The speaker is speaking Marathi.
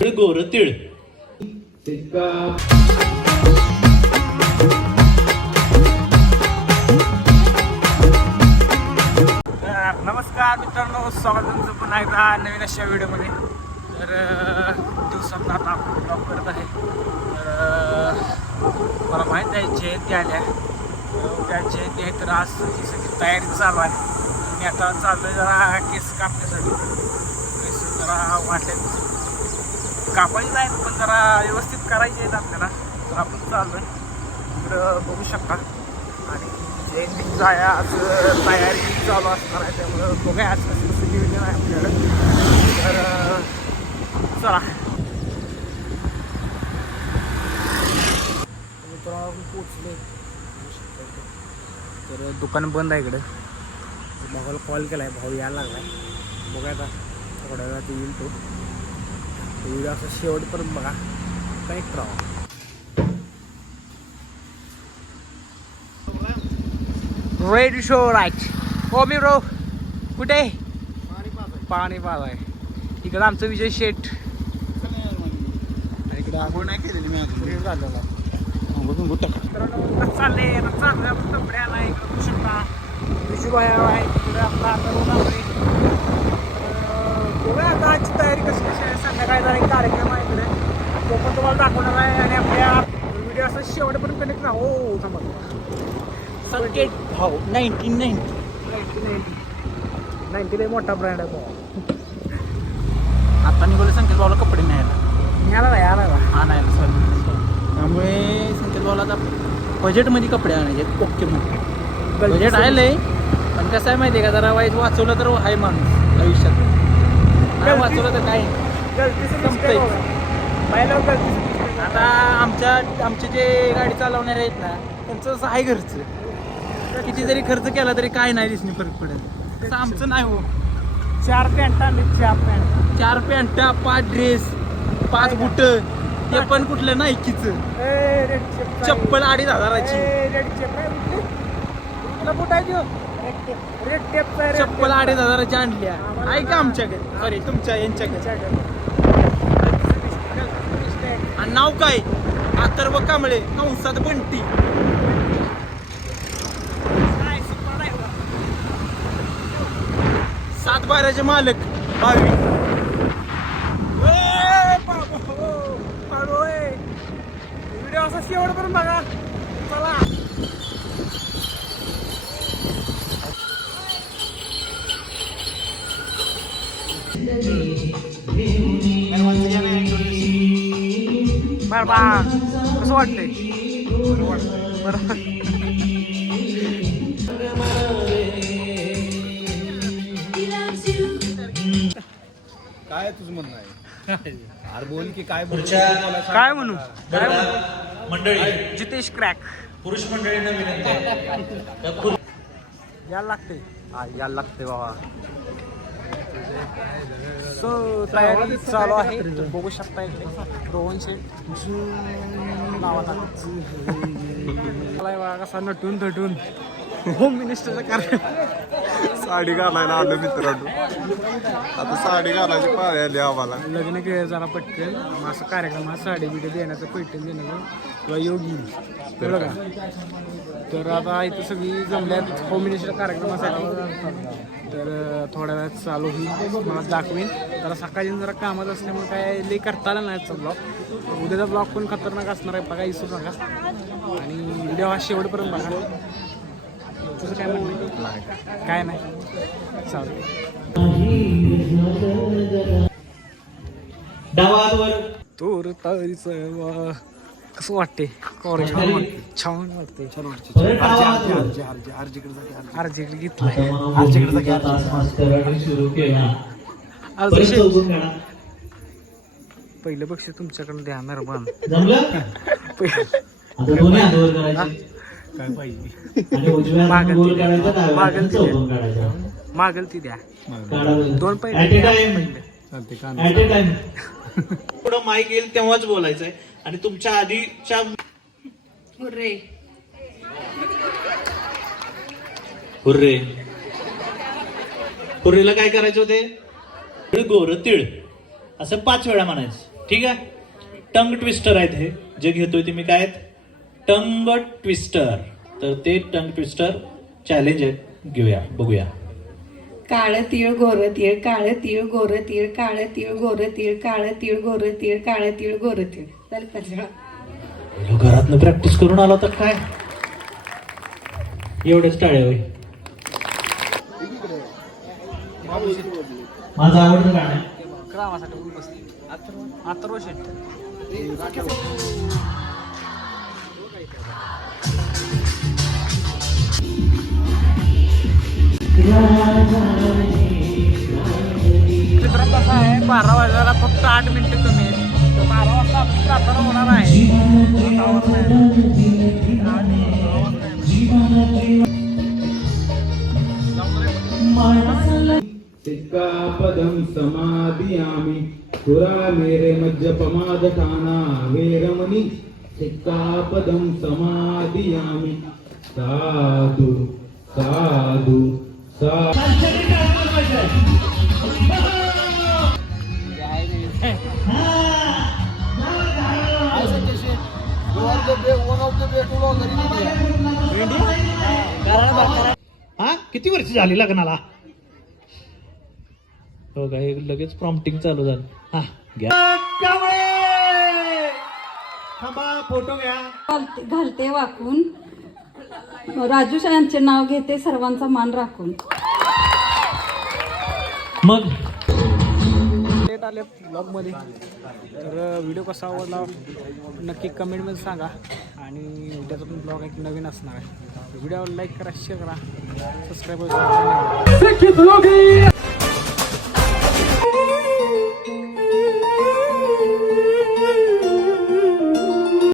गोर तीळ. नमस्कार मित्रांनो, स्वागत तुमचं पुन्हा एकदा नवीन अशा व्हिडिओमध्ये. तर दिवसात आता आपण ब्लॉग करत आहे. तर मला माहीत आहे जयंती आल्या, त्या जयंती आहे. तर आज सगळी तयारी चालू आहे. मी आता चाललो जरा केस कापण्यासाठी. केस जरा वाटले कापायचे आहेत, पण जरा व्यवस्थित करायचे आहेत आपल्याला. तर आपण चाललो आहे, तर बघू शकता. आणि जयंतीचं आहे आज, तयारी चालू असणार आहे. त्यामुळं बघूया आज कसं नियोजन आहे आपल्याकडं. तर चला मित्रांनो, पोचले. तर दुकान बंद आहे इकडं. भावाला कॉल केला आहे, भाऊ यायला लागला आहे. बघूया आता थोड्या वेळात येईल तो. व्हिडिओ असं शेवटपर्यंत बघा, कनेक्ट राहा. रेडी शो राईट. हो मी ब्रो कुठे? पाणी पाज आहे. इकडं आमचं विजय शेठ. इकडं आंघोळ नाही केलेली मी अजून. झालेला चालले चांगल्या कपड्याला. इकडं बघू शकता विजूबाई आहे. तिकडे आपला आता बघूया आता आजची तयारी कशी कशी आहे. संध्याकाळी जरा एक कार्यक्रम आहे इकडे, तो पण तुम्हाला दाखवणार आहे. आणि आपल्या व्हिडिओ असं शेवटपर्यंत कनेक्ट राहा. हो समज संकेत भाऊ 1990 लय मोठा ब्रँड आहे भाऊ. आता निघाले संकेत भाऊला कपडे न्यायला आणायला सर. त्यामुळे संकेत भाऊला आता बजेटमध्ये कपडे आणायचे. ओके मध्ये बजेट आहे लय, पण कसं आहे माहिती आहे का, जरा वाईट वाचवलं तर आहे माणूस आयुष्यात. नाही वाचवलं तर काय संपतंय. आता आमचे जे गाडी चालवणारे आहेत ना, त्यांचं असं आहे घरचं. किती जरी खर्च केला तरी काय नाही दिसणे फरक पडेल. तसं आमचं नाही हो. 4 पॅन्ट आणले, 4 पॅन्ट, 5 ड्रेस, 5 बुट, ते पण कुठलं नाईकीचं. चप्पल 2,500ची. चप्पल 2,500ची आणल्या. आहे का आमच्याकडे? सॉरी तुमच्या यांच्याकडे. आणि नाव काय? अथर्व कांबळे कंसात बंटी. 7-12चे मालक 22. व्हिडिओ असा शेवटपर्यंत बघा. चला बरं कसं वाटतंय? बरोबर. काय तुझं म्हणणं आहे? अरे बोल की काय काय म्हणू मंडळी, जितेश क्रॅक. पुरुष मंडळींना विनंती आहे. यायला लागते. यायला लागते बाबा. सो तयारी चालू आहे. बघू शकता इकडे रोहन शेठ नावाला कसा नटून थटून होम मिनिस्टरचा कार्यक्रम. साडी घालायला आलो मित्रांनो. आता साडी घालायची पाळी आली आम्हाला. लग्न केलं जरा पटकन असं कार्यक्रम, साडी बिडी देण्याचं, पैठण देण्याचं किंवा योगी कळलं का. तर आता इथं सगळी जमल्यात होम मिनिस्टर कार्यक्रमासाठी. तर थोड्या वेळात चालू होईल, मला दाखवेन. जरा सकाळी जरा कामात असल्यामुळे काय लई करता आला नाही आजचा ब्लॉग. उद्याचा ब्लॉग पण खतरनाक असणार आहे, बघा इसू नका. आणि व्हिडिओ हा शेवटपर्यंत बघा. तुझं काय म्हणणं? काय नाही चालू. तोर तारीचं कसं वाटते? छान वाटते. अर्जीकडे घेतलाय. पहिलं बक्षीस तुमच्याकडून द्या मेहरबान. काय पाहिजे? मागल ती द्या. 2 पहिले. पुढं माईक येईल तेव्हाच बोलायचंय. आणि तुमच्या आधीच्या हुर्रे हुर्रे हुर्रेला काय करायचं होते? गोर तीळ असं 5 वेळा म्हणायचं. ठीक आहे. टंग ट्विस्टर आहेत हे जे घेतोय ते मी काय आहेत, टंग ट्विस्टर. तर ते टंग ट्विस्टर चॅलेंज आहे, घेऊया बघूया. काळं तीळ गोरं तीळ, काळं तीळ गोरं तीळ, काळं तीळ गोरं तीळ, काळं तीळ गोरं तीळ, काळं तीळ गोरं तीळ. चल घरातनं प्रॅक्टिस करून आला तर काय, एवढेच टाळे होय. माझं आवडतं गाणं आहे. ग्रामासाठी उपस्थित अथर्व शेट. मित्रांनो कसं आहे, 12 वाजायला फक्त 8 मिनिटं कमी आहेत. तर 12 वाजता आपली प्रार्थना होणार आहे. सिक्कापदं समादियामि पुरा मेरे मज्जपमाद ठाना वेरमणि सिक्कापदं समादियामि साधु साधु हा किती वर्ष झाली लग्नाला? हो का, हे लगेच प्रॉम्प्टिंग चालू झालं. हा घ्या, थांबा फोटो घ्या. घालते वाकून, राजू यांचे नाव घेते, सर्वांचा मान राखून. मग लेट आले ब्लॉगमध्ये. तर व्हिडिओ कसा आवडला नक्की कमेंटमध्ये सांगा. आणि उद्याचा पण ब्लॉग एक नवीन असणार आहे. व्हिडिओला लाईक करा, शेअर करा, सबस्क्राईब करा.